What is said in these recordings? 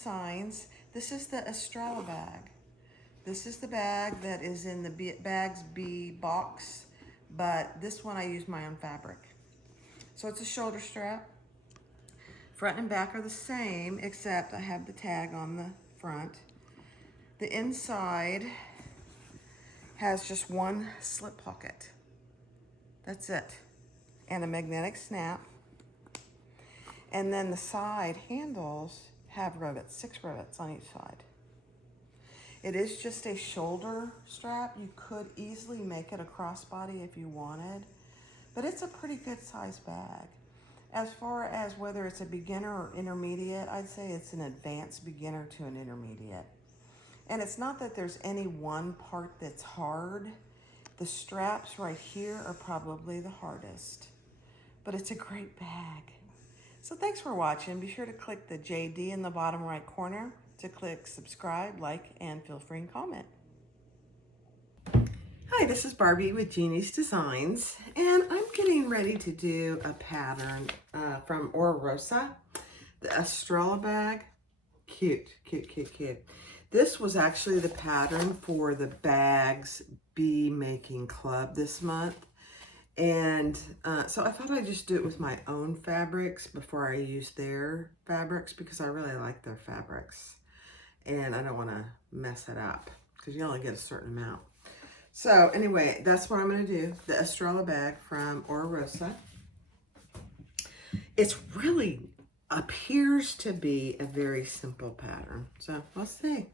Designs. This is the Estrella bag. This is the bag that is in the Bags B box, but this one I use my own fabric. So it's a shoulder strap. Front and back are the same, except I have the tag on the front. The inside has just one slip pocket. That's it. And a magnetic snap. And then the side handles have rivets, 6 rivets on each side. It is just a shoulder strap. You could easily make it a crossbody if you wanted, but it's a pretty good size bag. As far as whether it's a beginner or intermediate, I'd say it's an advanced beginner to an intermediate. And it's not that there's any one part that's hard. The straps right here are probably the hardest, but it's a great bag. So thanks for watching. Be sure to click the JD in the bottom right corner to click subscribe, like, and feel free and comment. Hi, this is Barbie with Jeannie's Designs, and I'm getting ready to do a pattern from Rosa, the Estrella bag. Cute, cute, cute, cute. This was actually the pattern for the Bags B Making Club this month. And so I thought I'd just do it with my own fabrics before I use their fabrics, because I really like their fabrics. And I don't want to mess it up because you only get a certain amount. So anyway, that's what I'm going to do. The Estrella bag from Rosa. It's really appears to be a very simple pattern. So let's see.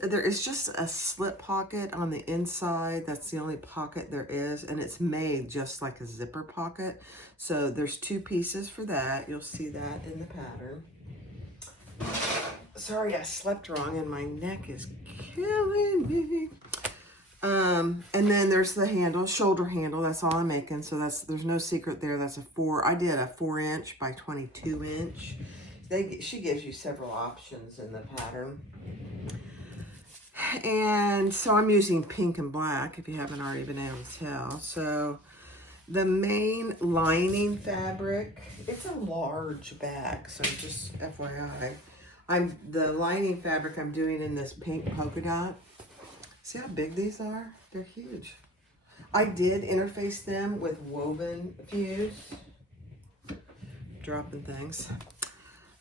There is just a slip pocket on the inside. That's the only pocket there is, and it's made just like a zipper pocket. So there's 2 pieces for that. You'll see that in the pattern. Sorry, I slept wrong and my neck is killing me. And then there's the handle, shoulder handle. That's all I'm making. So there's no secret there. That's I did a 4-inch by 22-inch. She gives you several options in the pattern. And so I'm using pink and black, if you haven't already been able to tell. So the main lining fabric, it's a large bag, so just FYI. The lining fabric I'm doing in this pink polka dot. See how big these are? They're huge. I did interface them with woven fuse. Dropping things.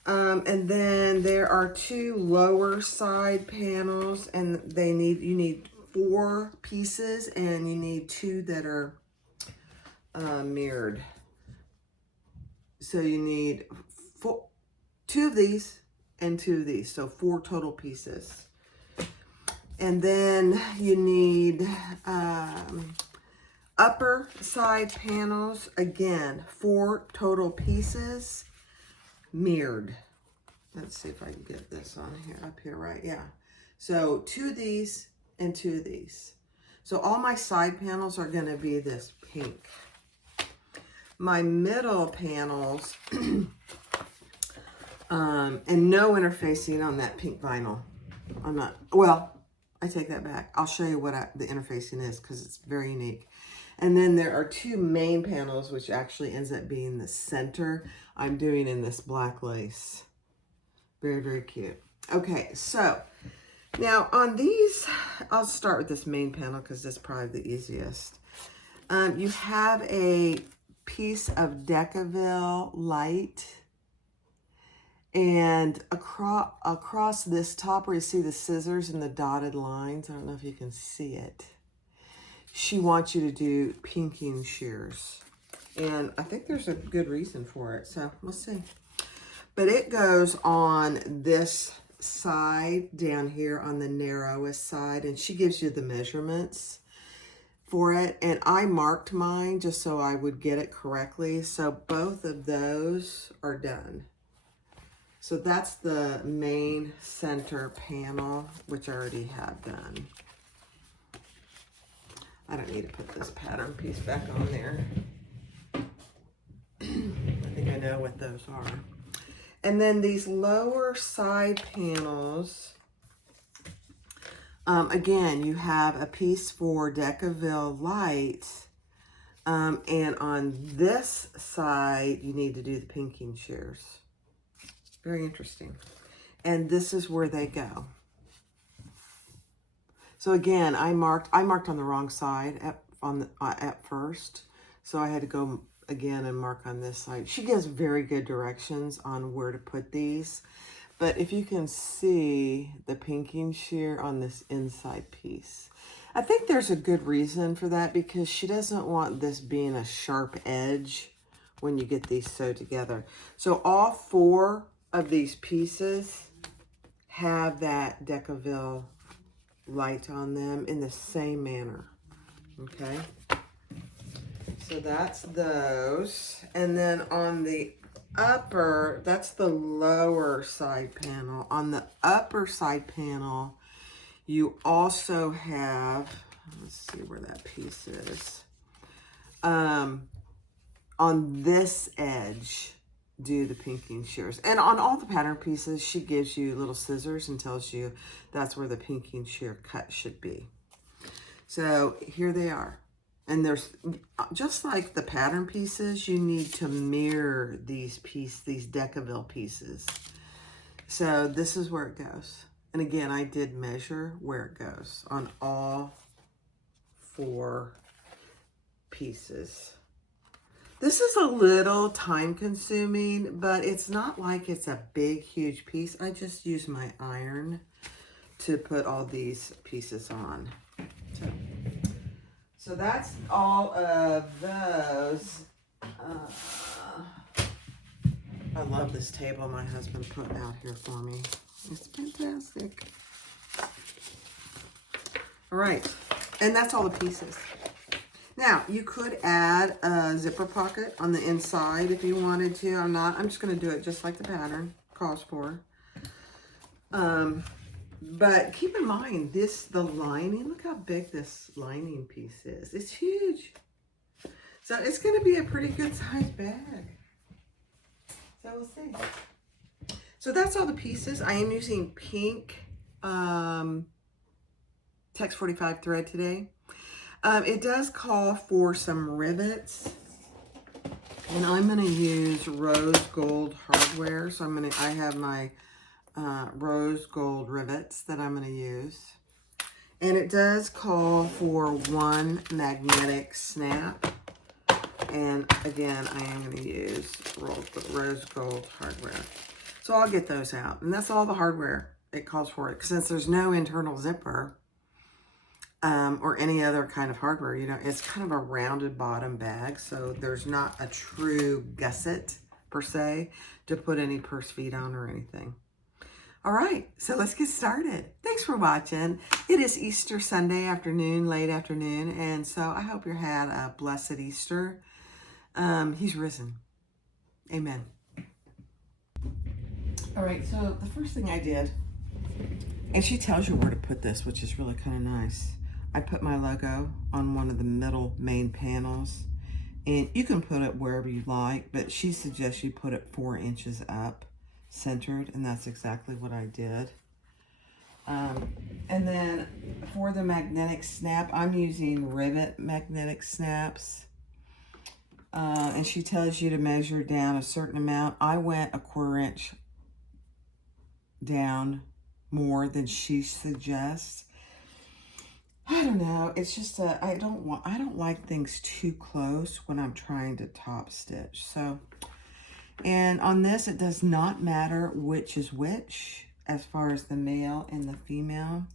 And then there are 2 lower side panels, and you need 4 pieces, and you need 2 that are mirrored. So you need 2 of these and 2 of these, so 4 total pieces. And then you need upper side panels, again, 4 total pieces. Mirrored. Let's see if I can get this on here, up here, right? Yeah. So 2 of these and 2 of these. So all my side panels are going to be this pink. My middle panels, and no interfacing on that pink vinyl. I take that back. I'll show you what the interfacing is because it's very unique. And then there are 2 main panels, which actually ends up being the center. I'm doing in this black lace. Very, very cute. Okay, so now on these, I'll start with this main panel because this is probably the easiest. You have a piece of Decaville light, and across this top where you see the scissors and the dotted lines, I don't know if you can see it, she wants you to do pinking shears. And I think there's a good reason for it, so we'll see. But it goes on this side down here on the narrowest side, and she gives you the measurements for it. And I marked mine just so I would get it correctly. So both of those are done. So that's the main center panel, which I already have done. I don't need to put this pattern piece back on there. I think I know what those are. And then these lower side panels, again, you have a piece for Decaville light, and on this side, you need to do the pinking shears. Very interesting. and this is where they go. So again, I marked on the wrong side at first, so I had to go again and mark on this side. She gives very good directions on where to put these, but if you can see the pinking shear on this inside piece, I think there's a good reason for that, because she doesn't want this being a sharp edge when you get these sewed together. So all 4 of these pieces have that Decaville light on them in the same manner. Okay, so that's those. And then on the upper, that's the lower side panel. On the upper side panel, you also have, let's see where that piece is. On this edge, do the pinking shears. And on all the pattern pieces, she gives you little scissors and tells you that's where the pinking shear cut should be. So here they are. And there's, just like the pattern pieces, you need to mirror these Decaville pieces. So this is where it goes. And again, I did measure where it goes on all 4 pieces. This is a little time consuming, but it's not like it's a big, huge piece. I just use my iron to put all these pieces on. So that's all of those. I love this table my husband put out here for me. It's fantastic. All right, and that's all the pieces. Now, you could add a zipper pocket on the inside if you wanted to. I'm just going to do it just like the pattern calls for. But keep in mind, the lining, look how big this lining piece is. It's huge. So it's going to be a pretty good size bag. So we'll see. So that's all the pieces. I am using pink Tex 45 thread today. It does call for some rivets, and I'm going to use rose gold hardware. So I have my rose gold rivets that I'm going to use. And it does call for 1 magnetic snap. And again, I am going to use rose gold hardware. So I'll get those out. And that's all the hardware it calls for. Since there's no internal zipper, or any other kind of hardware, you know, it's kind of a rounded bottom bag, so there's not a true gusset per se to put any purse feet on or anything. All right, so let's get started. Thanks for watching. It is Easter Sunday afternoon, late afternoon, and so I hope you had a blessed Easter. He's risen. Amen. All right, so the first thing I did, and she tells you where to put this, which is really kind of nice. I put my logo on one of the middle main panels, and you can put it wherever you like, but she suggests you put it 4 inches up, centered, and that's exactly what I did. And then for the magnetic snap, I'm using rivet magnetic snaps, and she tells you to measure down a certain amount. I went 1/4 inch down more than she suggests. I don't know. It's just I don't like things too close when I'm trying to top stitch. So, and on this, it does not matter which is which as far as the male and the female.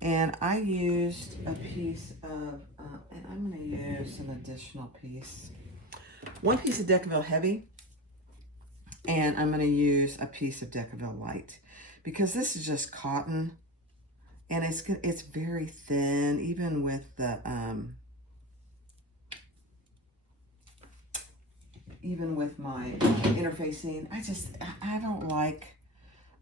And I used a piece of, and I'm going to use an additional piece. 1 piece of Decaville Heavy, and I'm going to use a piece of Decaville Light, because this is just cotton. And it's very thin, even with the even with my interfacing. I don't like,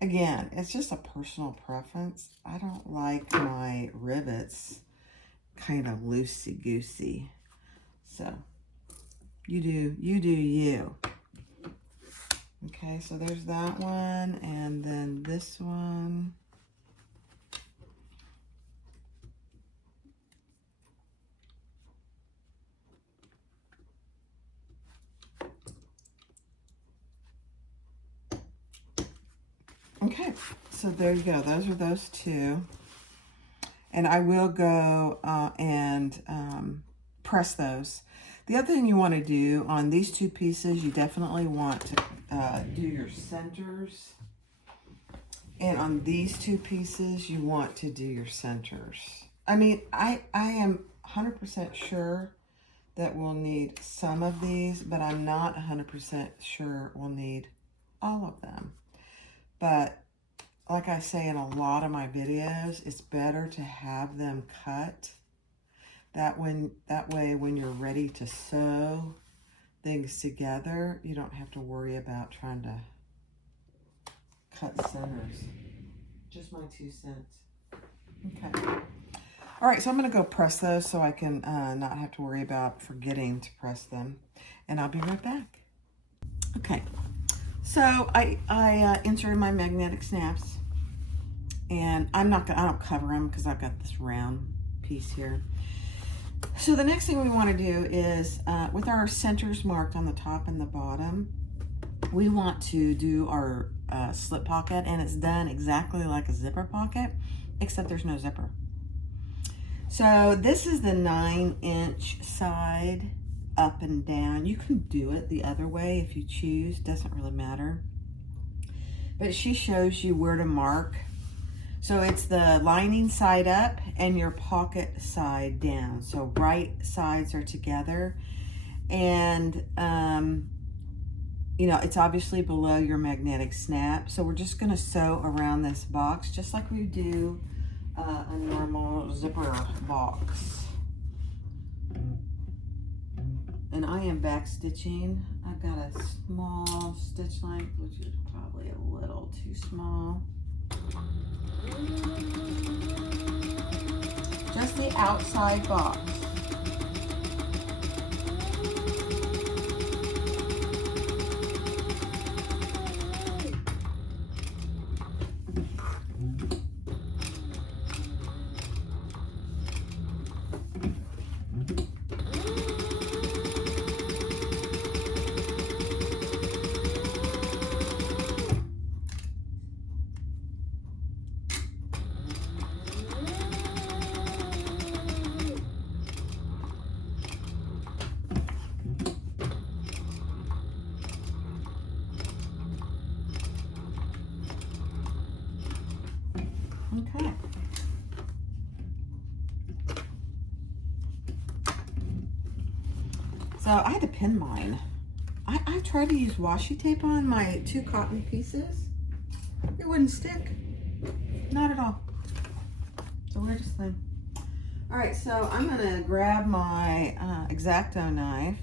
again, it's just a personal preference. I don't like my rivets kind of loosey-goosey. So you do you. Okay, so there's that one, and then this one. Okay, so there you go. Those are those two. And I will go and press those. The other thing you want to do on these two pieces, you definitely want to do your centers. And on these two pieces, you want to do your centers. I mean, I am 100% sure that we'll need some of these, but I'm not 100% sure we'll need all of them. But like I say in a lot of my videos, it's better to have them cut. That way when you're ready to sew things together, you don't have to worry about trying to cut centers. Just my 2 cents. Okay. All right, so I'm going to go press those so I can not have to worry about forgetting to press them. And I'll be right back. Okay, so I inserted my magnetic snaps. And I don't cover them because I've got this round piece here. So the next thing we want to do is, with our centers marked on the top and the bottom, we want to do our slip pocket, and it's done exactly like a zipper pocket, except there's no zipper. So this is the 9-inch side up and down. You can do it the other way if you choose, doesn't really matter. But she shows you where to mark. So it's the lining side up and your pocket side down. So right sides are together. And, you know, it's obviously below your magnetic snap. So we're just going to sew around this box just like we do a normal zipper box. And I am back stitching. I've got a small stitch length, which is probably a little too small. Just the outside box. Okay. So I had to pin mine. I tried to use washi tape on my 2 cotton pieces. It wouldn't stick. Not at all. It's the weirdest thing. All right, so I'm gonna grab my X-Acto knife,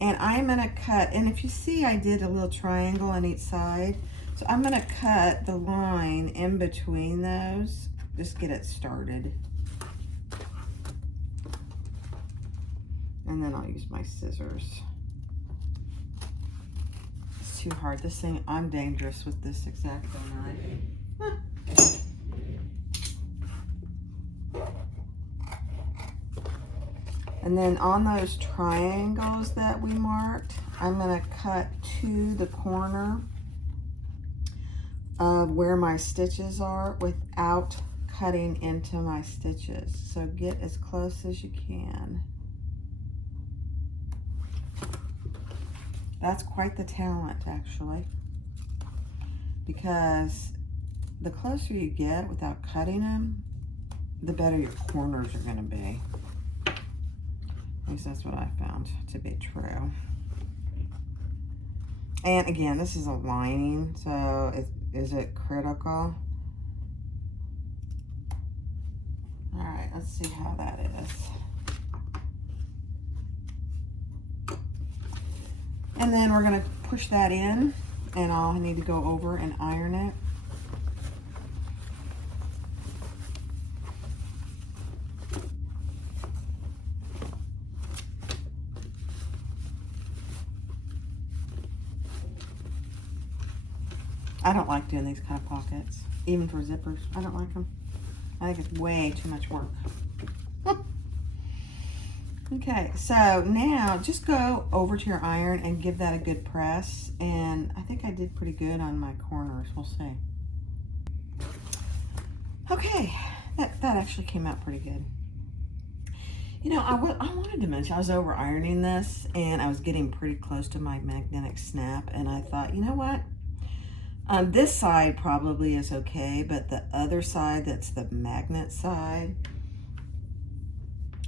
and I'm gonna cut, and if you see I did a little triangle on each side. So I'm gonna cut the line in between those, just get it started. And then I'll use my scissors. It's too hard. This thing, I'm dangerous with this X-Acto knife. And then on those triangles that we marked, I'm gonna cut to the corner of where my stitches are without cutting into my stitches. So get as close as you can. That's quite the talent, actually, because the closer you get without cutting them, the better your corners are going to be. At least that's what I found to be true. And again, this is a lining, so is it critical? All right, let's see how that is. And then we're gonna push that in, and I'll need to go over and iron it. I don't like doing these kind of pockets, even for zippers. I don't like them. I think it's way too much work. Okay, so now just go over to your iron and give that a good press. And I think I did pretty good on my corners. We'll see. Okay, that actually came out pretty good. You know, I wanted to mention, I was over ironing this and I was getting pretty close to my magnetic snap, and I thought, you know what? This side probably is okay, but the other side, that's the magnet side,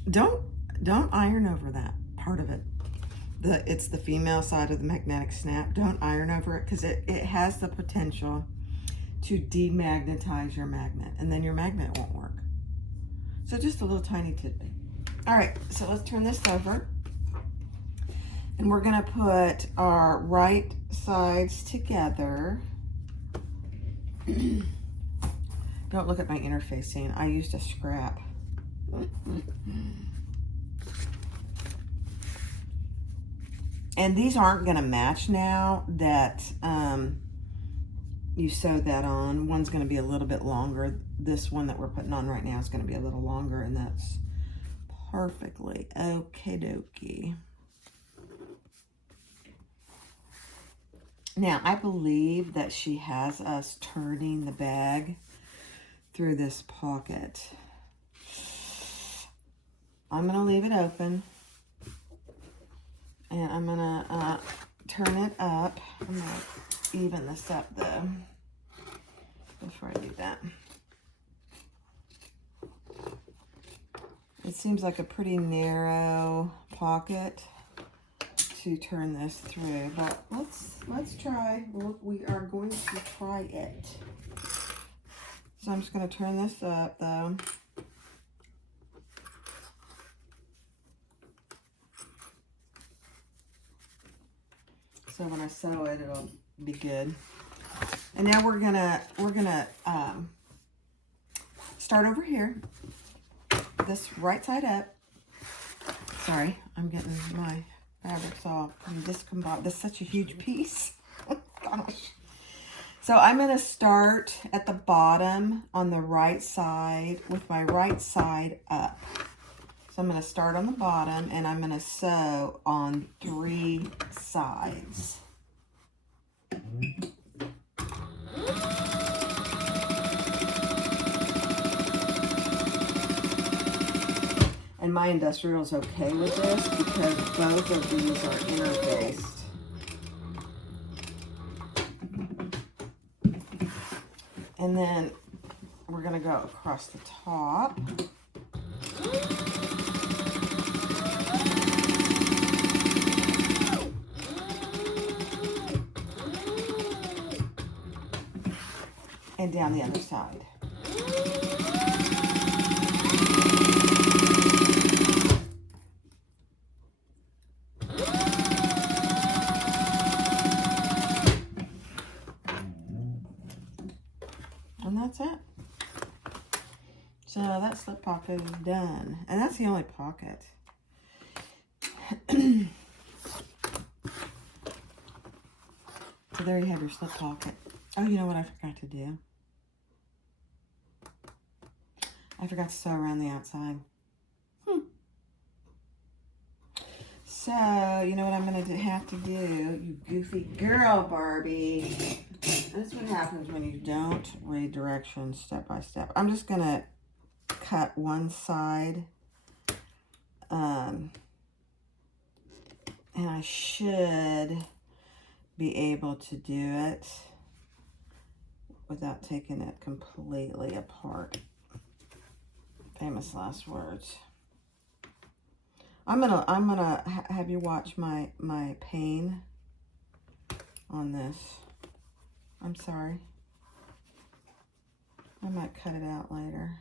don't iron over that part of it. It's the female side of the magnetic snap. Don't iron over it, because it has the potential to demagnetize your magnet, and then your magnet won't work. So just a little tiny tidbit. All right, so let's turn this over. And we're gonna put our right sides together. Don't look at my interfacing. I used a scrap. And these aren't gonna match now that you sewed that on. One's gonna be a little bit longer. This one that we're putting on right now is gonna be a little longer, and that's perfectly okie dokie. Now, I believe that she has us turning the bag through this pocket. I'm going to leave it open, and I'm going to turn it up. I'm going to even this up, though, before I do that. It seems like a pretty narrow pocket to turn this through, but let's try. We are going to try it. So I'm just going to turn this up, though. So when I sew it, it'll be good. And now we're gonna start over here. This right side up. Sorry, I'm getting my fabrics all discombobulated. This is such a huge piece. Gosh. So I'm going to start at the bottom on the right side with my right side up. So I'm going to start on the bottom, and I'm going to sew on 3 sides. And my industrial is okay with this because both of these are interfaced. And then we're going to go across the top. And down the other side. And that's it. So that slip pocket is done. And that's the only pocket. So there you have your slip pocket. Oh, you know what I forgot to do? I forgot to sew around the outside. So, you know what I'm going to have to do? You goofy girl, Barbie. That's what happens when you don't read directions step by step. I'm just going to cut one side. And I should be able to do it without taking it completely apart. Famous last words. I'm gonna have you watch my pain on this. I'm sorry. I might cut it out later.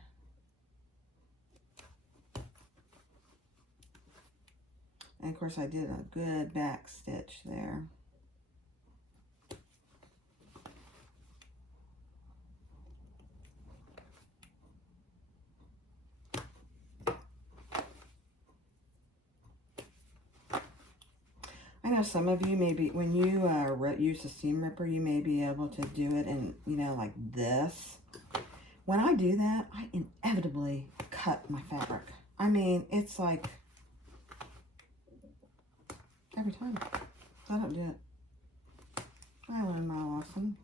And of course I did a good back stitch there. I know some of you maybe, when you use a seam ripper, you may be able to do it in, you know, like this. When I do that, I inevitably cut my fabric. I mean, it's like every time. I don't do it. I learned my lesson.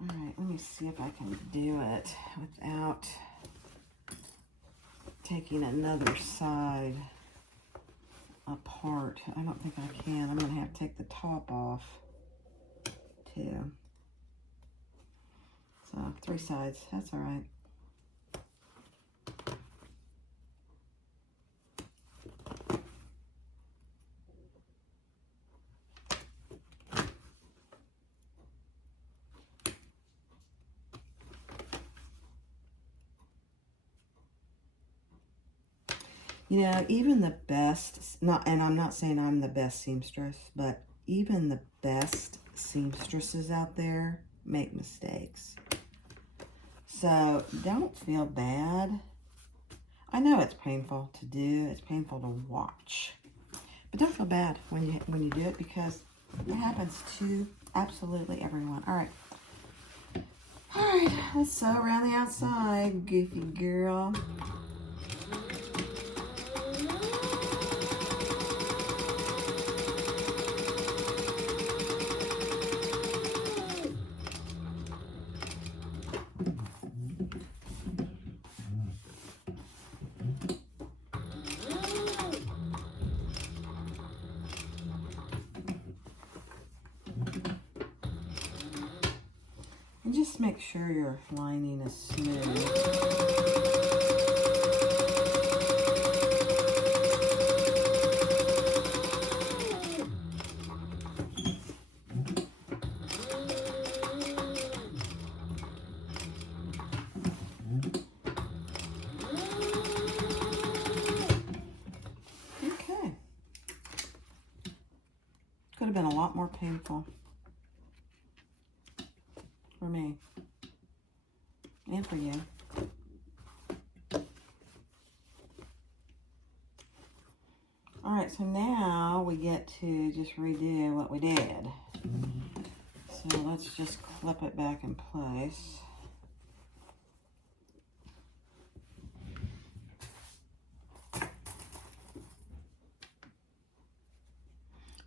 All right, let me see if I can do it without taking another side apart. I don't think I can. I'm going to have to take the top off too. So 3 sides, that's all right. You know, even the best, and I'm not saying I'm the best seamstress, but even the best seamstresses out there make mistakes. So don't feel bad. I know it's painful to do, it's painful to watch, but don't feel bad when you do it, because it happens to absolutely everyone. All right, let's sew around the outside, goofy girl. And just make sure your lining is smooth. Okay. Could have been a lot more painful for me and for you. All right, so now we get to just redo what we did. So let's just clip it back in place.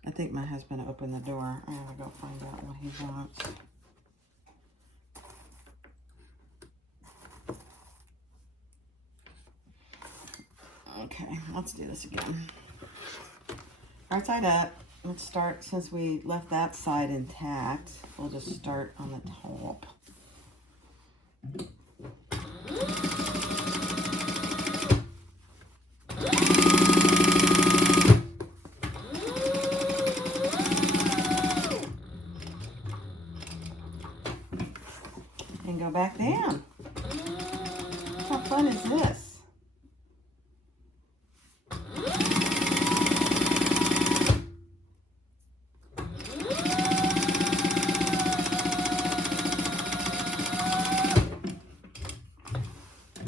I think my husband opened the door. I gotta go find out what he wants. Okay, let's do this again. Right side up. Let's start, since we left that side intact, we'll just start on the top. And go back down. How fun is this?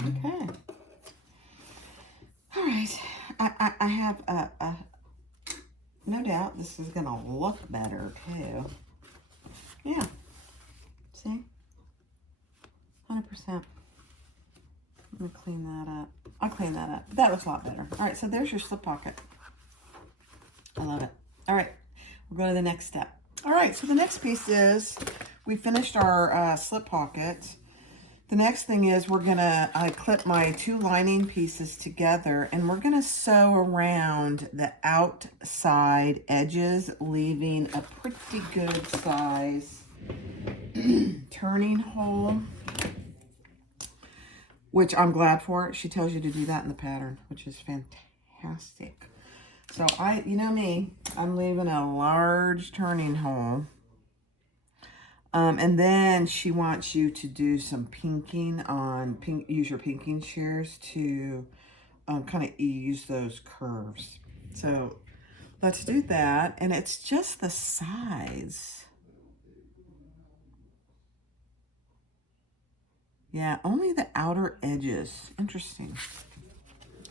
Okay. All right. I have no doubt this is gonna look better too. Yeah. See? 100%. I'm gonna clean that up. I'll clean that up. That looks a lot better. All right, so there's your slip pocket. I love it. All right, we'll go to the next step. All right, so the next piece is, we finished our slip pocket. The next thing is I clip my 2 lining pieces together, and we're gonna sew around the outside edges, leaving a pretty good size turning hole, which I'm glad for. She tells you to do that in the pattern, which is fantastic. So you know me, I'm leaving a large turning hole. And then she wants you to do some pinking use your pinking shears to kind of ease those curves. So let's do that. And it's just the sides. Yeah, only the outer edges. Interesting.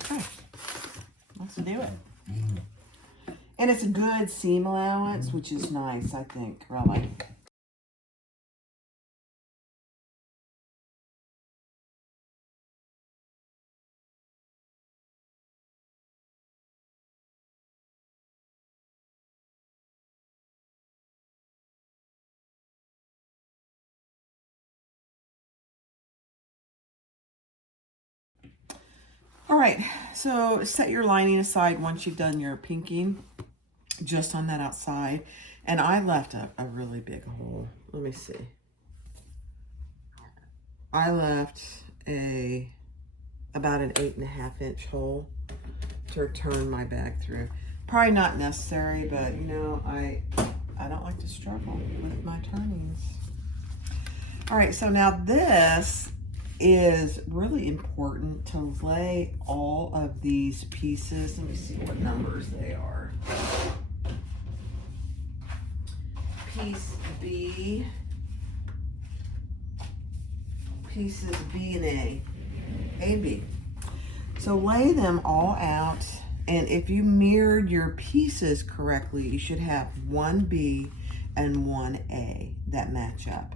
Okay, let's do it. And it's a good seam allowance, which is nice, I think, really. All right, so set your lining aside once you've done your pinking, just on that outside. And I left a really big hole. Let me see. I left about an 8.5 inch hole to turn my bag through. Probably not necessary, but you know, I don't like to struggle with my turnings. All right, so now this is really important to lay all of these pieces. Let me see what numbers they are. Piece B, pieces B and A, A, B. So lay them all out, and if you mirrored your pieces correctly, you should have one B and one A that match up.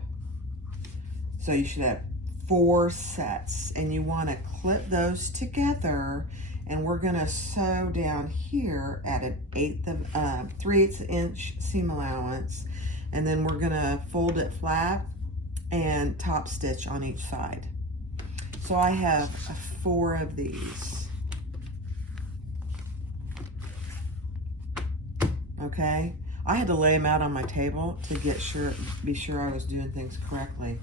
So you should have 4 sets, and you want to clip those together, and we're going to sew down here at an 3/8 inch seam allowance, and then we're going to fold it flat and top stitch on each side. So I have 4 of these. Okay, I had to lay them out on my table to be sure I was doing things correctly.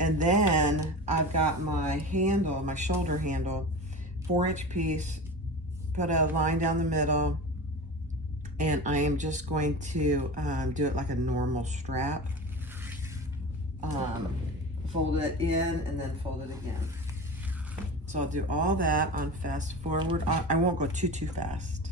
And then I've got my handle, my shoulder handle, 4-inch piece, put a line down the middle, and I am just going to do it like a normal strap. Fold it in and then fold it again. So I'll do all that on fast forward. I won't go too fast.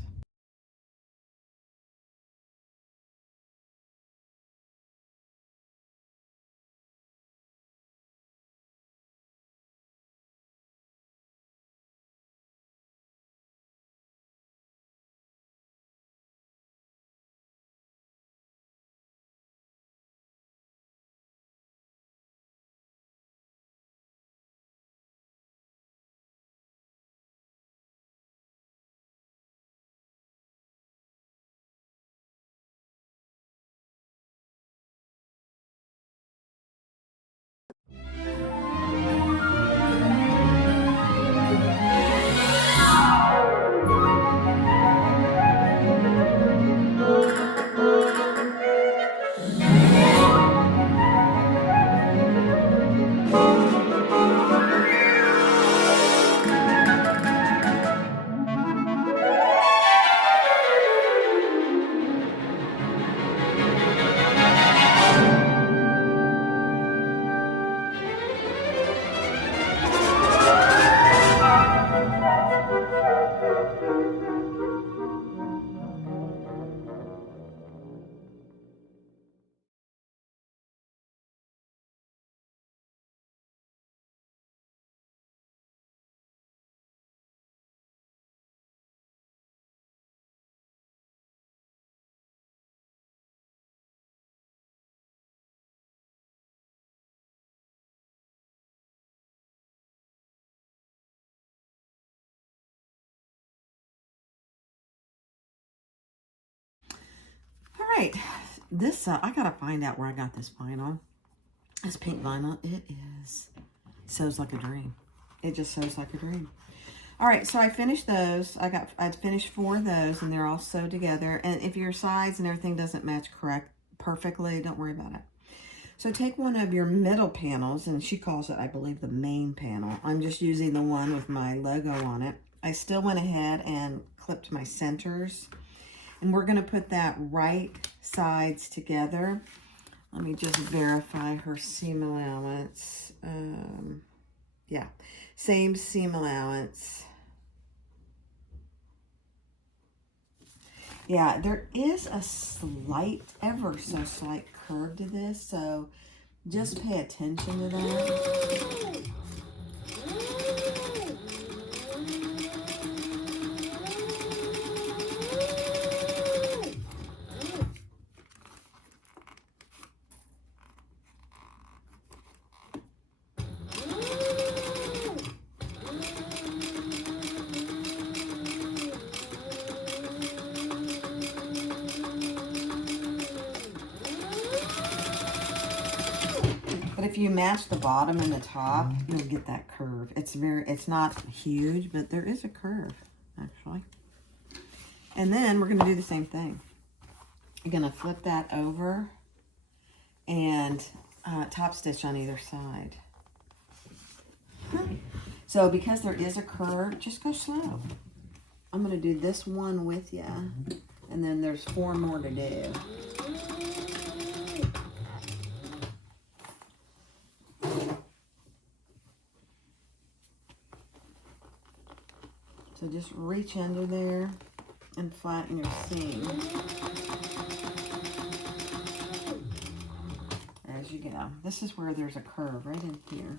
All right, this, I gotta find out where I got this vinyl. This pink vinyl, it sews like a dream. It just sews like a dream. All right, so I finished those. I finished 4 of those, and they're all sewed together. And if your size and everything doesn't match perfectly, don't worry about it. So take one of your middle panels, and she calls it, I believe, the main panel. I'm just using the one with my logo on it. I still went ahead and clipped my centers, and we're going to put that right sides together. Let me just verify her seam allowance. Yeah, same seam allowance. Yeah, there is a slight, ever so slight curve to this, so just pay attention to that. if you match the bottom and the top, you'll get that curve. It's not huge, but there is a curve, actually. And then we're going to do the same thing. You're going to flip that over and top stitch on either side. So because there is a curve, just go slow. I'm going to do this one with you, and then there's 4 more to do. So just reach under there and flatten your seam as you go. This is where there's a curve right in here.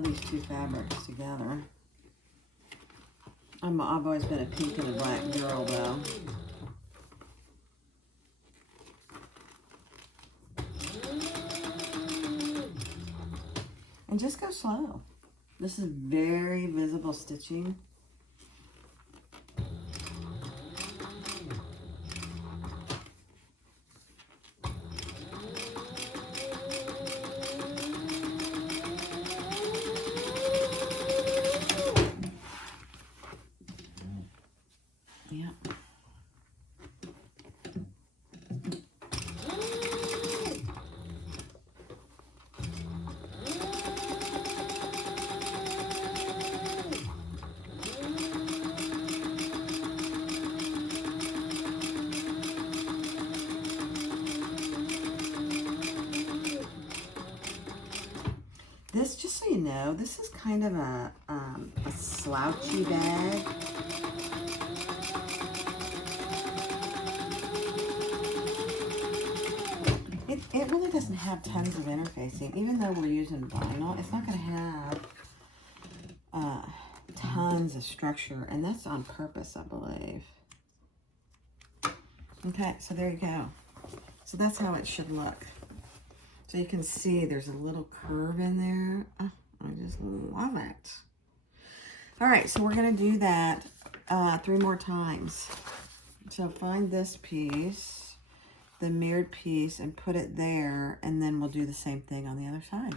These 2 fabrics together. I've always been a pink and a black girl, though. And just go slow. This is very visible stitching. This, just so you know, this is kind of a slouchy bag. It really doesn't have tons of interfacing. Even though we're using vinyl, it's not going to have tons of structure, and that's on purpose, I believe. Okay, so there you go. So that's how it should look. So you can see there's a little curve in there. Oh, I just love it. All right, so we're going to do that 3 more times. So find this piece, the mirrored piece, and put it there, and then we'll do the same thing on the other side.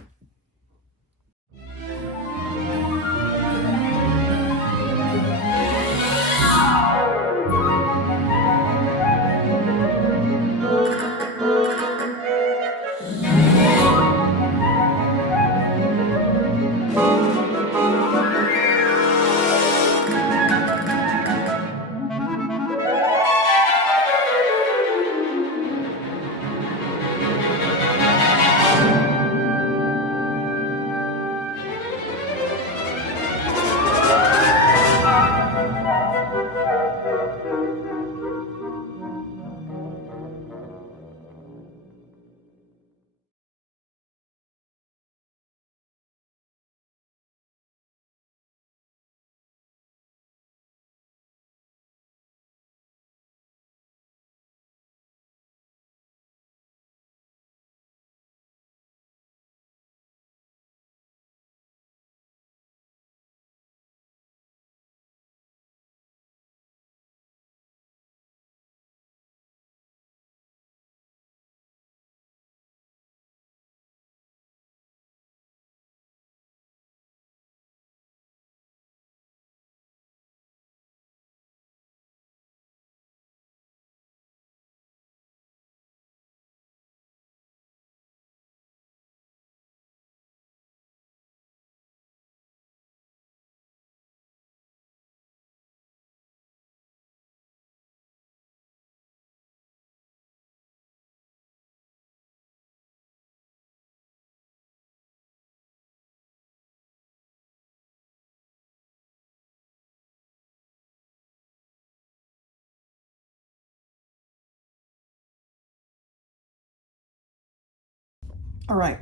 All right,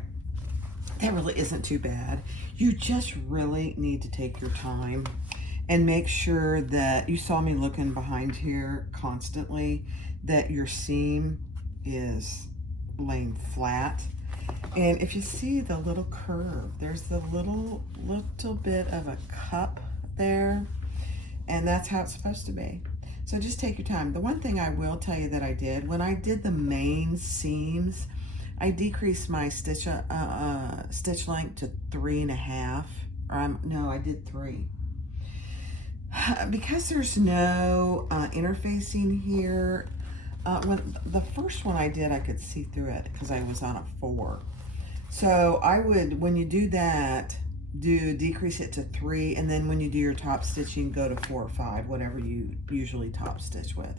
that really isn't too bad. You just really need to take your time and make sure that you saw me looking behind here constantly, that your seam is laying flat. And if you see the little curve, there's the little bit of a cup there, and that's how it's supposed to be. So just take your time. The one thing I will tell you that I did, when I did the main seams, I decreased my stitch length to 3.5, no, I did 3. Because there's no interfacing here, when the first one I did, I could see through it because I was on a 4. So I would, when you do that, decrease it to 3, and then when you do your top stitching, go to 4 or 5, whatever you usually top stitch with.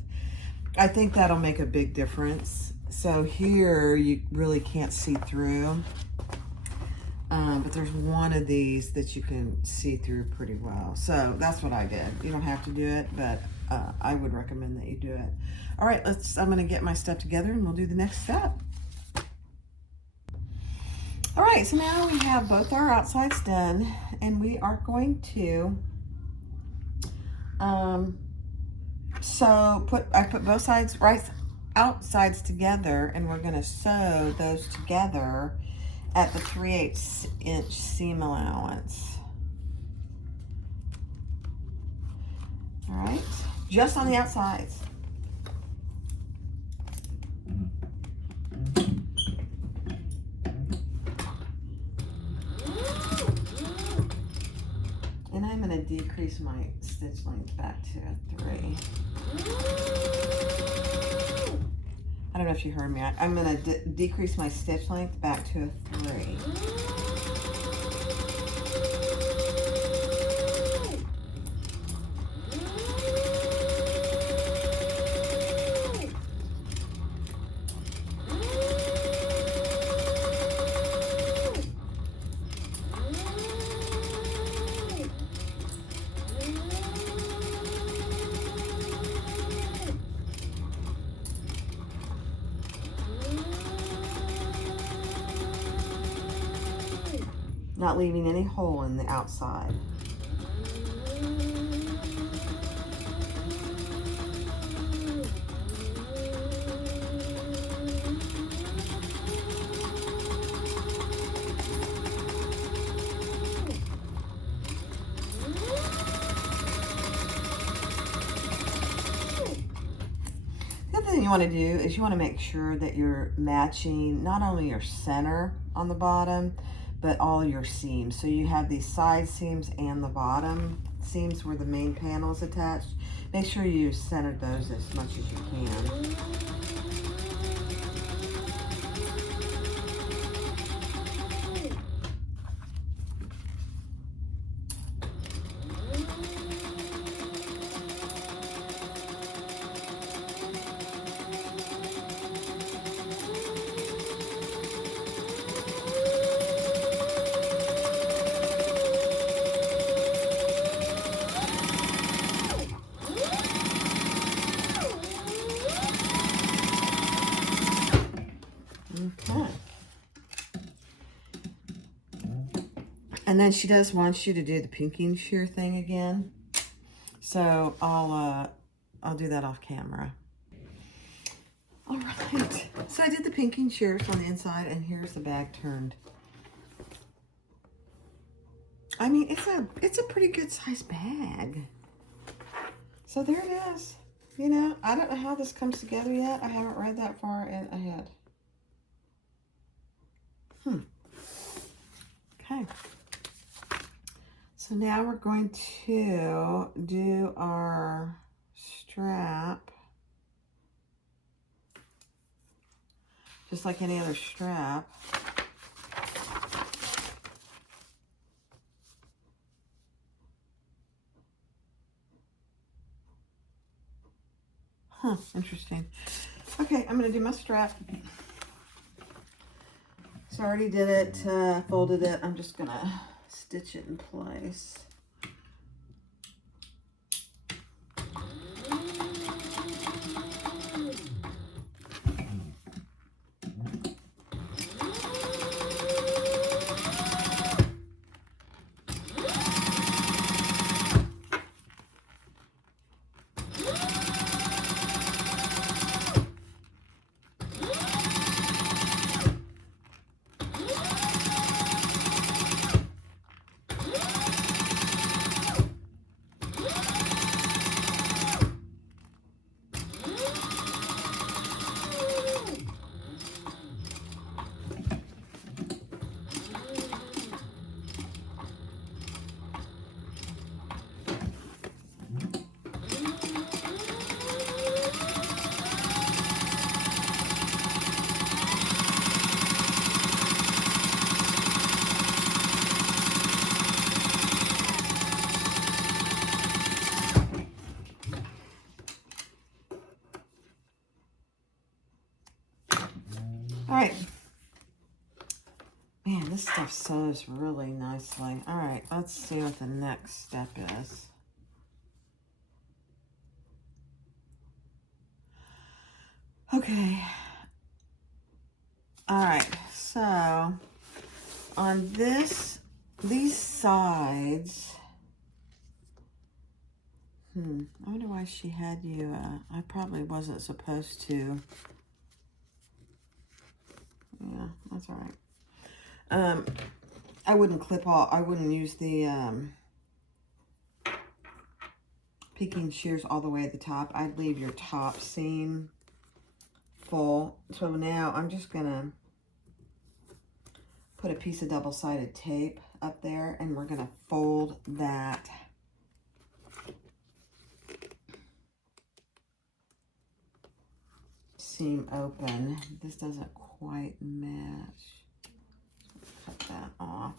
I think that'll make a big difference. So here you really can't see through, but there's one of these that you can see through pretty well. So that's what I did. You don't have to do it, but I would recommend that you do it. All right, I'm gonna get my stuff together and we'll do the next step. All right, so now we have both our outsides done, and we are going to I put both sides outsides together, and we're going to sew those together at the 3/8 inch seam allowance. All right, just on the outsides. And I'm going to decrease my stitch length back to a 3. I don't know if you heard me. I'm going to decrease my stitch length back to a 3. Not leaving any hole in the outside. The other thing you want to do is you want to make sure that you're matching not only your center on the bottom, but all your seams. So you have these side seams and the bottom seams where the main panel is attached. Make sure you center those as much as you can. And then she does want you to do the pinking shear thing again. So I'll do that off camera. All right. So I did the pinking shears on the inside, and here's the bag turned. I mean, it's a pretty good size bag. So there it is. You know, I don't know how this comes together yet. I haven't read that far ahead. Okay. So now we're going to do our strap, just like any other strap. Interesting. Okay, I'm going to do my strap. So I already did it, folded it. I'm just going to stitch it in place. All right. Man, this stuff sews really nicely. All right, let's see what the next step is. Okay. All right, so on these sides, I wonder why she had you, I probably wasn't supposed to. Yeah, that's all right. I wouldn't clip all, I wouldn't use the picking shears all the way at the top. I'd leave your top seam full. So now I'm just gonna put a piece of double-sided tape up there, and we're gonna fold that seam open. This doesn't quite match. Cut that off.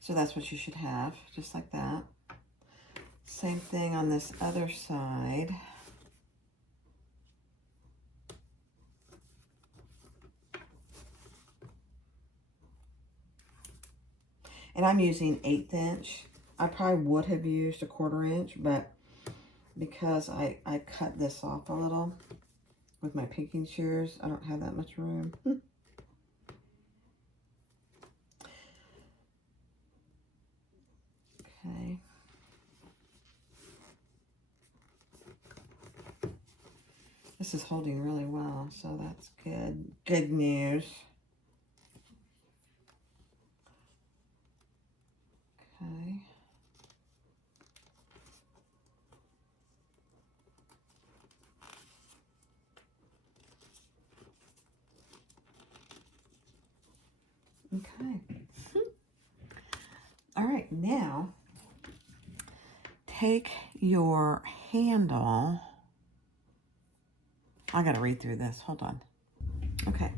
So that's what you should have, just like that. Same thing on this other side. And I'm using 1/8 inch. I probably would have used a 1/4 inch, but because I cut this off a little with my picking shears, I don't have that much room. Okay. This is holding really well, so that's good. Good news. Okay. Okay. All right, now take your handle. I gotta read through this. Hold on. Okay.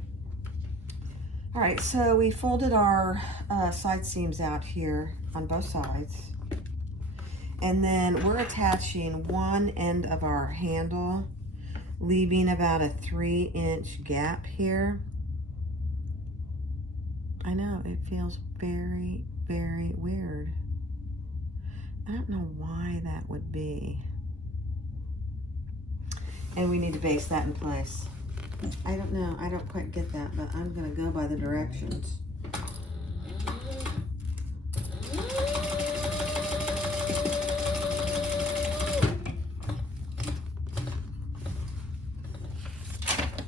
All right, so we folded our side seams out here on both sides. And then we're attaching one end of our handle, leaving about a 3-inch gap here. I know, it feels very, very weird. I don't know why that would be. And we need to base that in place. I don't know, I don't quite get that, but I'm gonna go by the directions.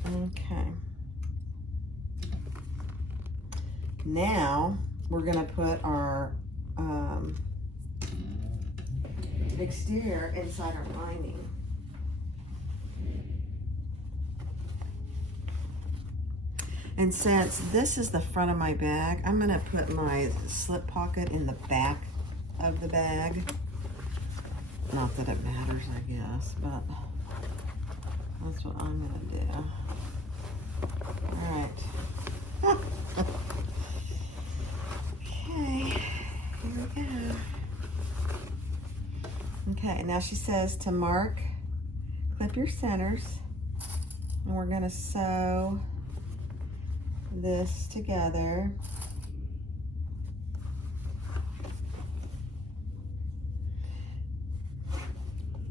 Okay. Now we're gonna put our exterior inside our lining. And since this is the front of my bag, I'm gonna put my slip pocket in the back of the bag. Not that it matters, I guess, but that's what I'm gonna do. All right. Okay, here we go. Okay, now she says to mark, clip your centers, and we're gonna sew this together.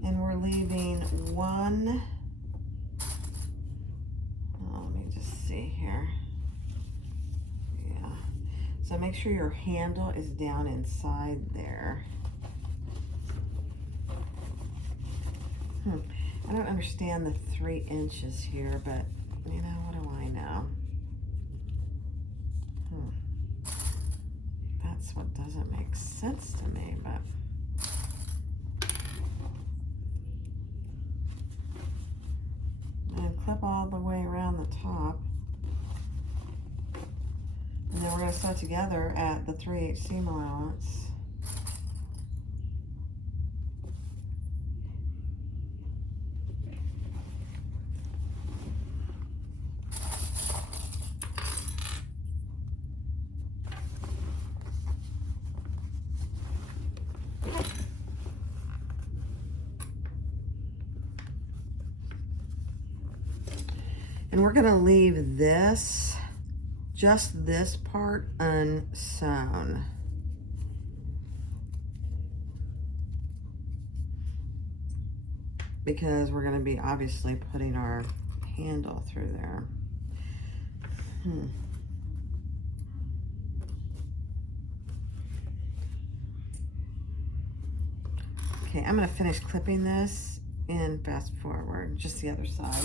And we're leaving one, oh, let me just see here. Yeah, so make sure your handle is down inside there. I don't understand the 3 inches here, but you know, what do I know? That's what doesn't make sense to me, but and clip all the way around the top. And then we're going to sew together at the 3/8 seam allowance. And we're gonna leave this, just this part unsewn. Because we're gonna be obviously putting our handle through there. Okay, I'm gonna finish clipping this and fast forward, just the other side.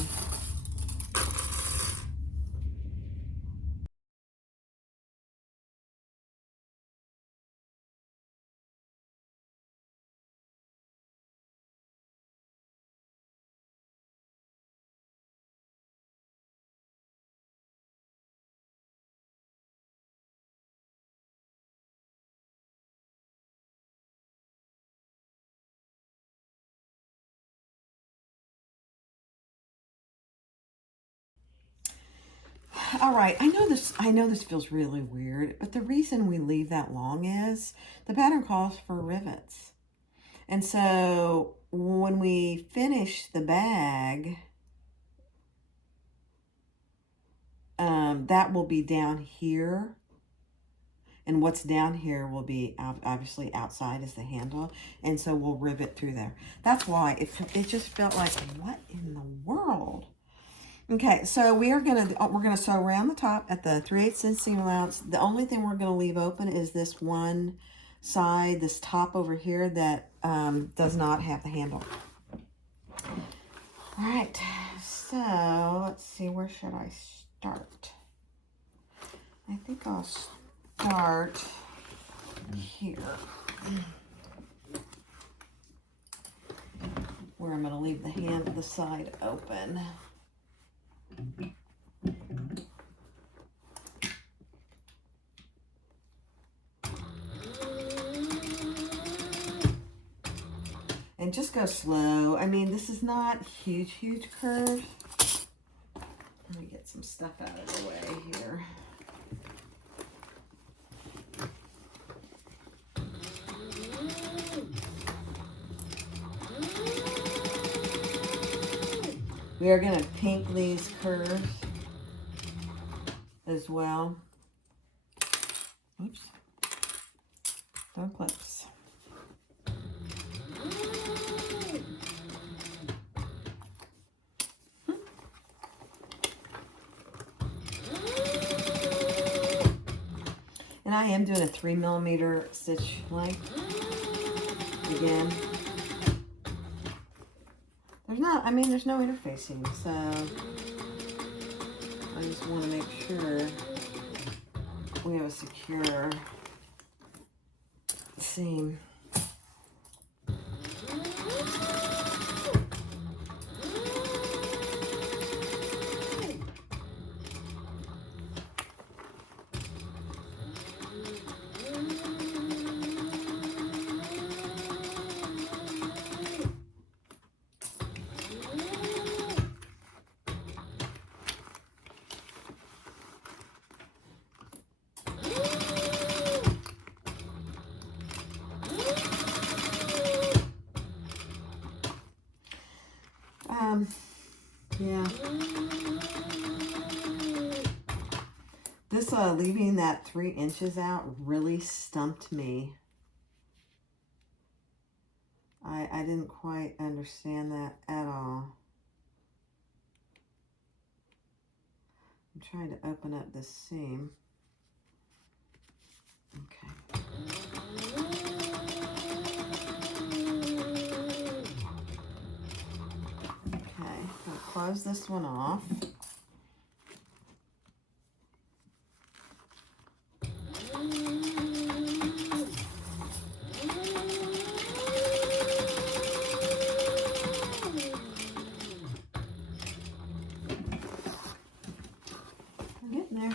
All right, I know this feels really weird, but the reason we leave that long is the pattern calls for rivets. And so when we finish the bag, that will be down here. And what's down here will be obviously outside is the handle. And so we'll rivet through there. That's why it just felt like, what in the world? Okay, so we're gonna sew around the top at the 3/8 inch seam allowance. The only thing we're gonna leave open is this one side, this top over here that does not have the handle. All right, so let's see, where should I start? I think I'll start here, where I'm gonna leave the side open. And just go slow. I mean, this is not huge curves. Let me get some stuff out of the way here. We are going to pink these curves as well. Oops. Don't clips. And I am doing a 3mm stitch length again. There's no interfacing, so I just want to make sure we have a secure seam. Yeah. This leaving that 3 inches out really stumped me. I didn't quite understand that at all. I'm trying to open up this seam. Okay. Okay, I'll close this one off. We're getting there.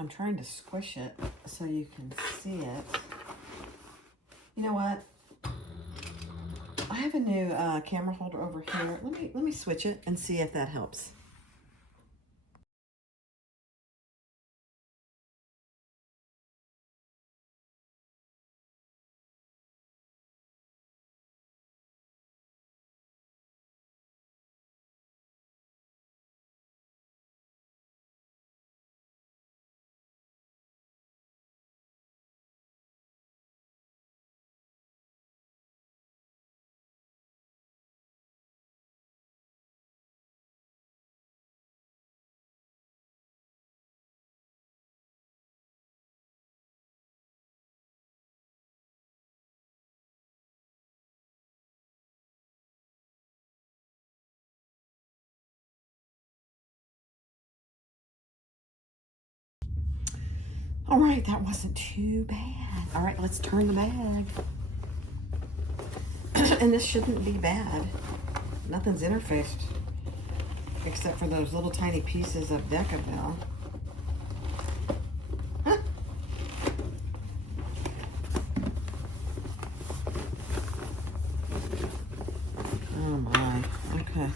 I'm trying to squish it so you can see it. You know what? I have a new camera holder over here. Let me switch it and see if that helps. All right, that wasn't too bad. All right, let's turn the bag. And this shouldn't be bad. Nothing's interfaced except for those little tiny pieces of Decabel. Huh. Oh my, okay.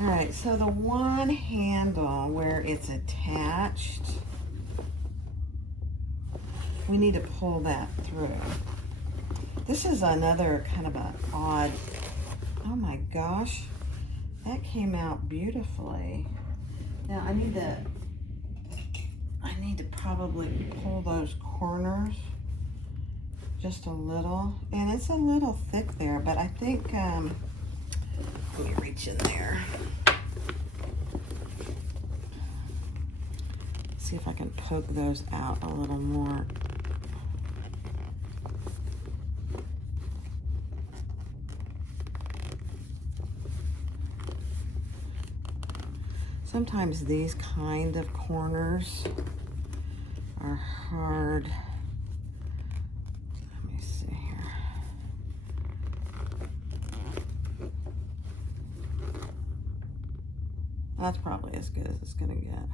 All right, so the one handle where it's attached, we need to pull that through. This is another kind of an odd, oh my gosh, that came out beautifully. Now I need to probably pull those corners just a little, and it's a little thick there, but I think, let me reach in there. See if I can poke those out a little more. Sometimes these kind of corners are hard. Let me see here. That's probably as good as it's gonna get.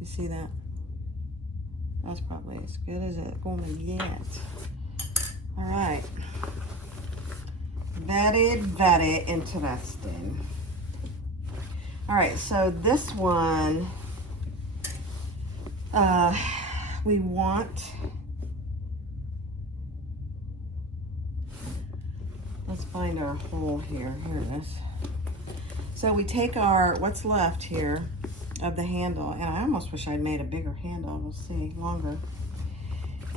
You see that? That's probably as good as it's gonna get. All right. Very, very interesting. All right, so this one, we want, let's find our hole here. Here it is. So we take our, what's left here of the handle, and I almost wish I'd made a bigger handle, we'll see, longer.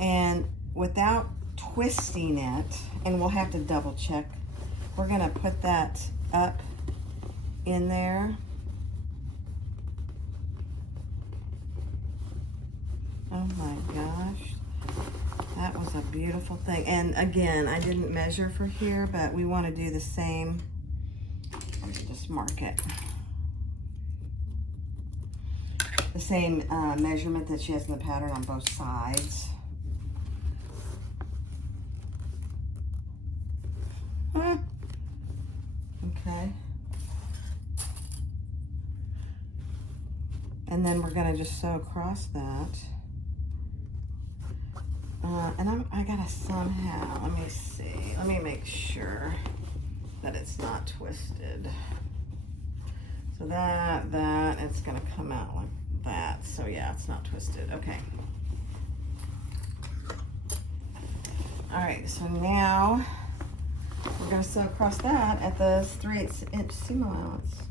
And without twisting it, and we'll have to double check, we're gonna put that up in there. Oh my gosh, that was a beautiful thing. And again, I didn't measure for here, but we want to do the same. Let me just mark it. The same measurement that she has in the pattern on both sides. Okay. And then we're gonna just sew across that. And I gotta somehow, let me see, let me make sure that it's not twisted. So that, it's gonna come out like that. So yeah, it's not twisted, okay. All right, so now we're gonna sew across that at the 3/8" seam allowance.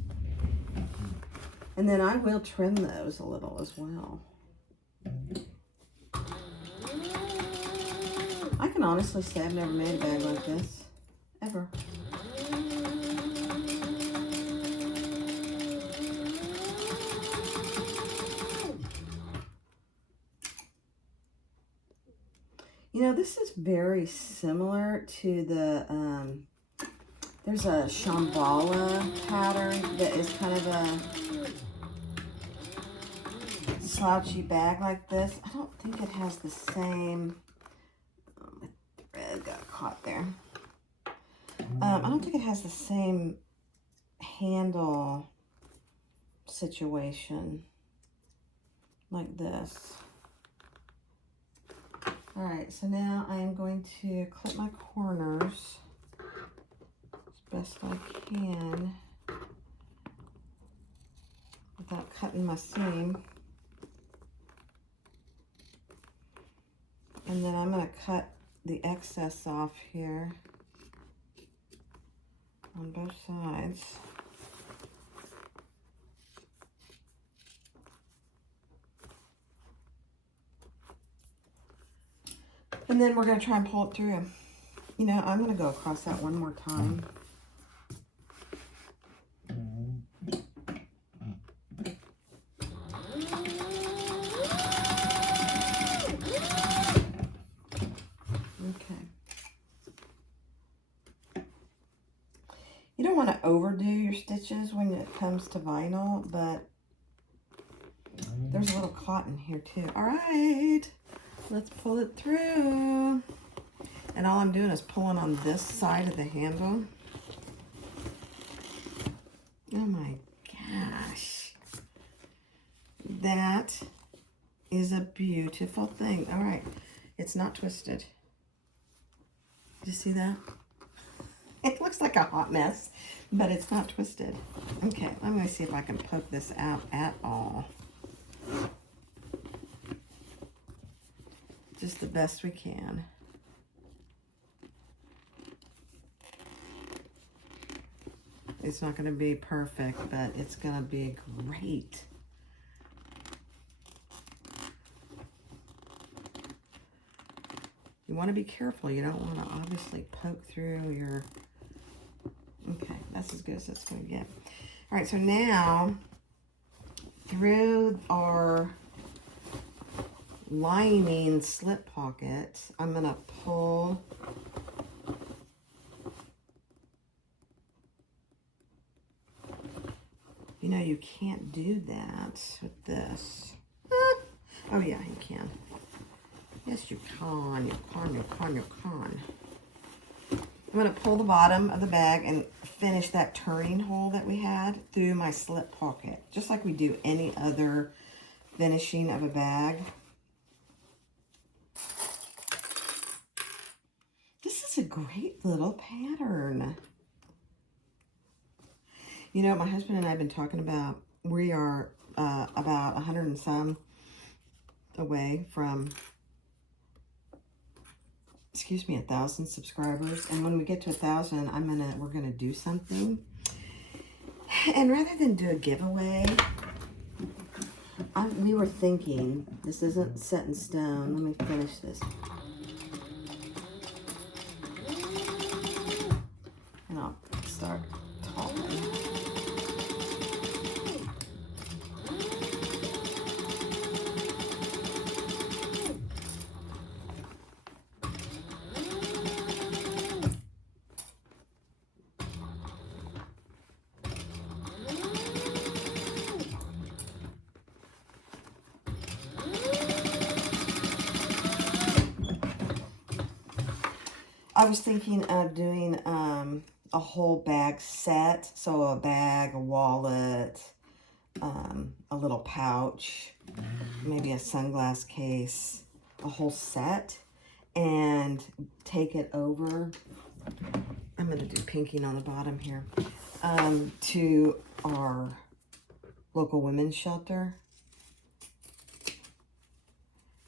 And then I will trim those a little as well. I can honestly say I've never made a bag like this, ever. You know, this is very similar to the, there's a Shambhala pattern that is kind of a slouchy bag like this. I don't think it has the same, my thread got caught there. I don't think it has the same handle situation like this. All right, so now I am going to clip my corners as best I can without cutting my seam. And then I'm going to cut the excess off here on both sides. And then we're going to try and pull it through. You know, I'm going to go across that one more time. Okay. You don't want to overdo your stitches when it comes to vinyl, but there's a little cotton here too. All right. Let's pull it through. And all I'm doing is pulling on this side of the handle. Oh my gosh. That is a beautiful thing. All right. It's not twisted. Did you see that? It looks like a hot mess, but it's not twisted. Okay, I'm going to see if I can poke this out at all. Just the best we can. It's not going to be perfect, but it's going to be great. You want to be careful. You don't want to obviously poke through your... Okay, that's as good as it's going to get. All right, so now through our lining slip pocket, I'm going to pull you know, you can't do that with this. Oh yeah, you can. Yes, you can. You can, you can, you can. I'm going to pull the bottom of the bag and finish that turning hole that we had through my slip pocket, just like we do any other finishing of a bag. This is a great little pattern. You know, my husband and I have been talking about, we are about 100 and some away from, 1,000 subscribers. And when we get to 1,000, we're gonna do something. And rather than do a giveaway, we were thinking, this isn't set in stone. Let me finish this. And I'll start talking. I was thinking of doing a whole bag set. So a bag, a wallet, a little pouch, maybe a sunglass case, a whole set, and take it over. I'm going to do pinking on the bottom here, to our local women's shelter.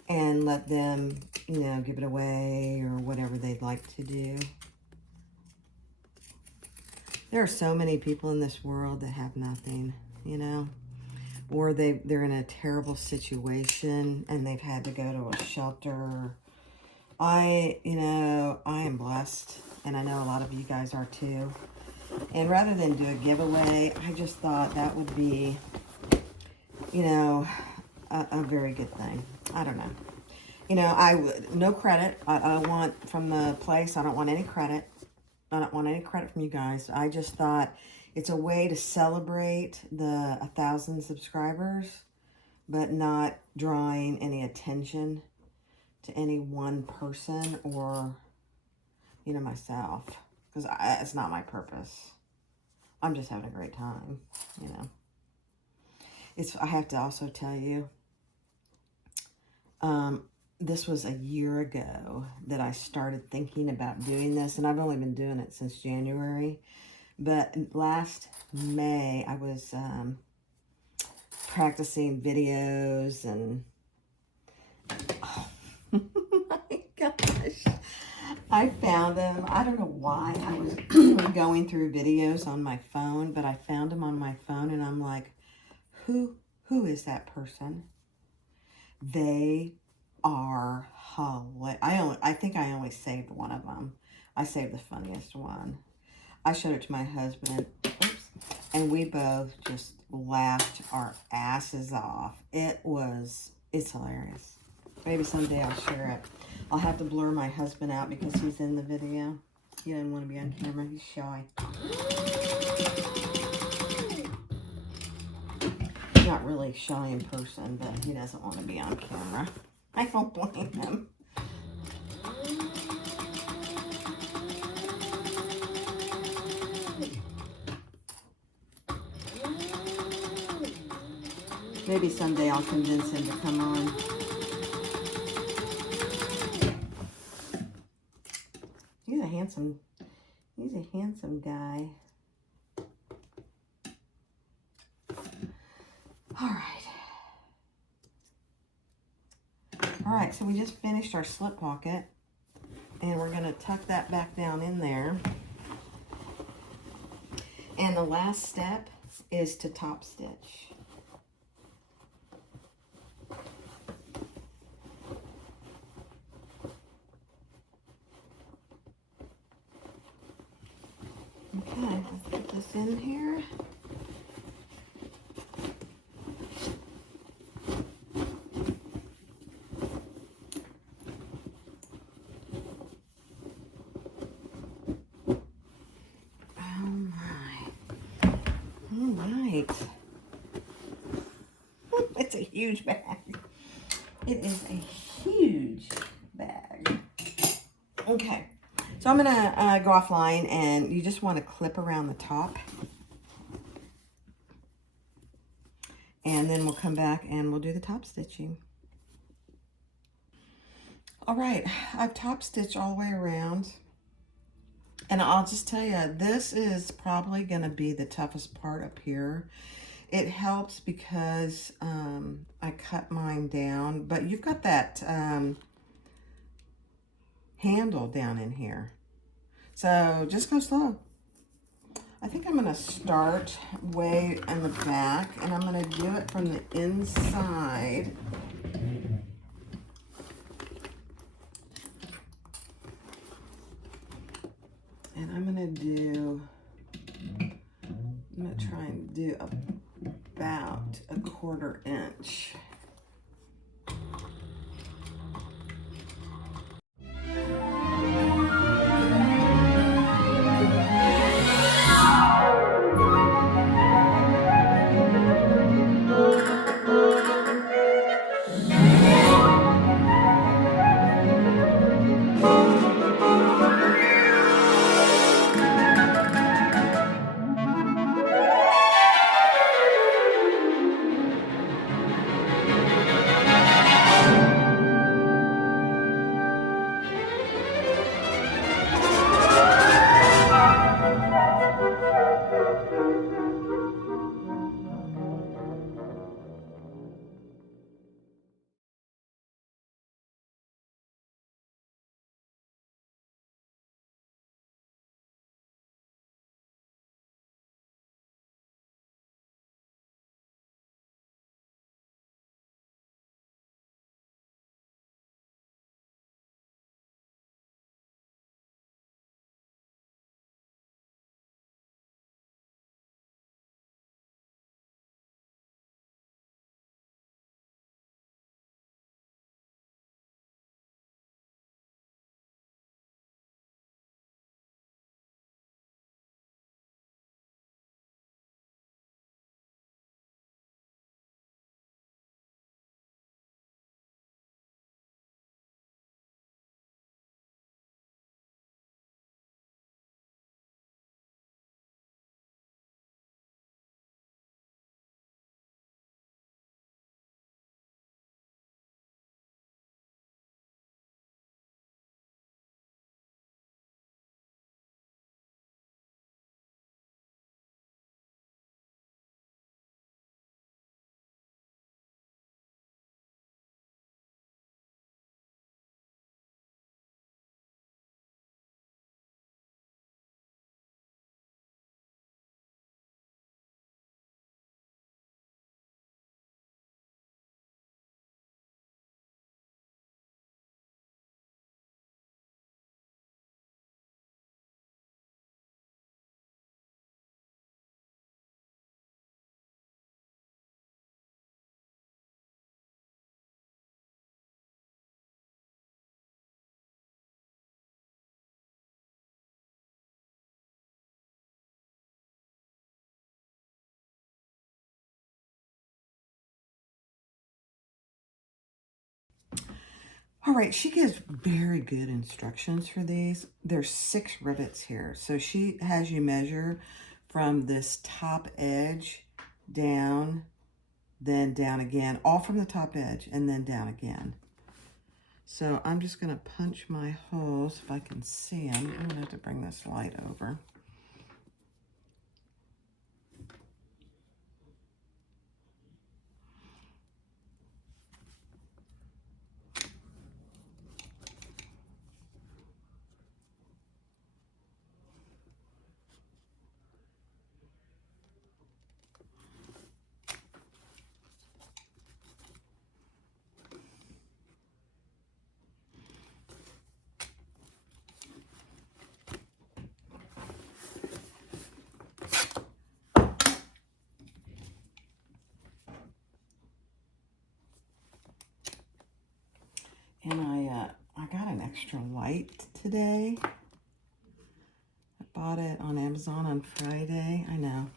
And let them, you know, give it away or whatever they'd like to do. There are so many people in this world that have nothing, you know, or they're in a terrible situation and they've had to go to a shelter. I am blessed, and I know a lot of you guys are too. And rather than do a giveaway, I just thought that would be, you know, a very good thing. I don't know. You know, no credit. I don't want from the place. I don't want any credit. I don't want any credit from you guys. I just thought it's a way to celebrate the 1,000 subscribers, but not drawing any attention to any one person or, you know, myself. Because it's not my purpose. I'm just having a great time, you know. I have to also tell you, this was a year ago that I started thinking about doing this, and I've only been doing it since January. But last May, I was practicing videos, and oh my gosh, I found them. I don't know why I was going through videos on my phone, but I found them on my phone, and I'm like, who is that person? They are hilarious. I think I only saved one of them. I saved the funniest one. I showed it to my husband, oops, and we both just laughed our asses off. It's hilarious. Maybe someday I'll share it. I'll have to blur my husband out because he's in the video. He doesn't want to be on camera. He's shy. He's not really shy in person, but he doesn't want to be on camera. I don't blame him. Maybe someday I'll convince him to come on. He's a handsome guy. All right, so we just finished our slip pocket, and we're going to tuck that back down in there. And the last step is to top stitch. Okay, let's put this in here. It's a huge bag. It is a huge bag. Okay, so I'm gonna go offline, and you just want to clip around the top, and then we'll come back and we'll do the top stitching. All right, I've top stitched all the way around, and I'll just tell you, this is probably gonna be the toughest part up here. It helps because I cut mine down, but you've got that handle down in here. So just go slow. I think I'm gonna start way in the back, and I'm gonna do it from the inside. And I'm gonna try and do about a 1/4 inch. All right, she gives very good instructions for these. There's 6 rivets here. So she has you measure from this top edge down, then down again, all from the top edge and then down again. So I'm just gonna punch my holes if I can see them. I'm gonna have to bring this light over. And I got an extra light today. I bought it on Amazon on Friday. I know.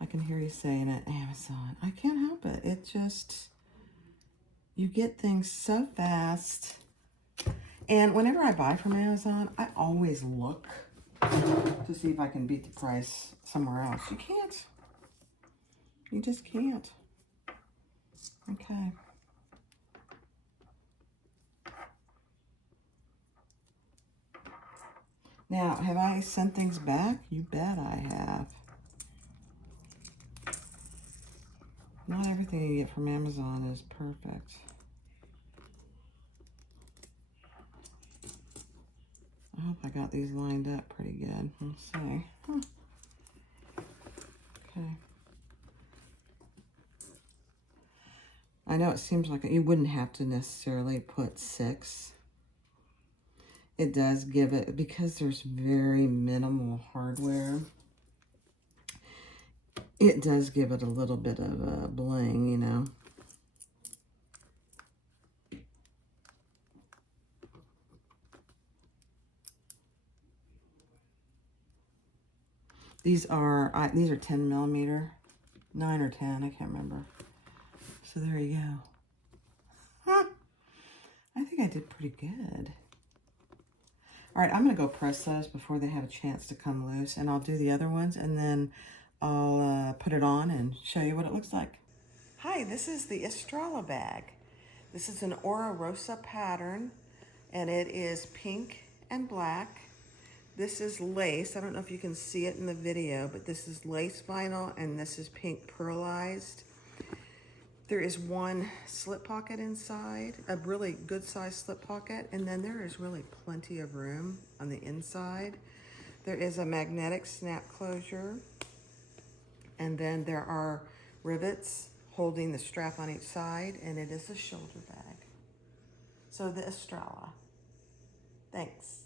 I can hear you saying it, Amazon. I can't help it. It just, you get things so fast. And whenever I buy from Amazon, I always look to see if I can beat the price somewhere else. You can't. You just can't. Okay. Now, have I sent things back? You bet I have. Not everything you get from Amazon is perfect. I hope I got these lined up pretty good. Let's see. Huh. Okay. I know it seems like you wouldn't have to necessarily put 6. It does give it, because there's very minimal hardware, it does give it a little bit of a bling, you know. These are 10 millimeter, 9 or 10, I can't remember. So there you go. Huh. I think I did pretty good. All right, I'm going to go press those before they have a chance to come loose, and I'll do the other ones, and then I'll put it on and show you what it looks like. Hi, this is the Estrella bag. This is an Rosa pattern, and it is pink and black. This is lace. I don't know if you can see it in the video, but this is lace vinyl, and this is pink pearlized. There is one slip pocket inside, a really good sized slip pocket, and then there is really plenty of room on the inside. There is a magnetic snap closure, and then there are rivets holding the strap on each side, and it is a shoulder bag. So the Estrella. Thanks.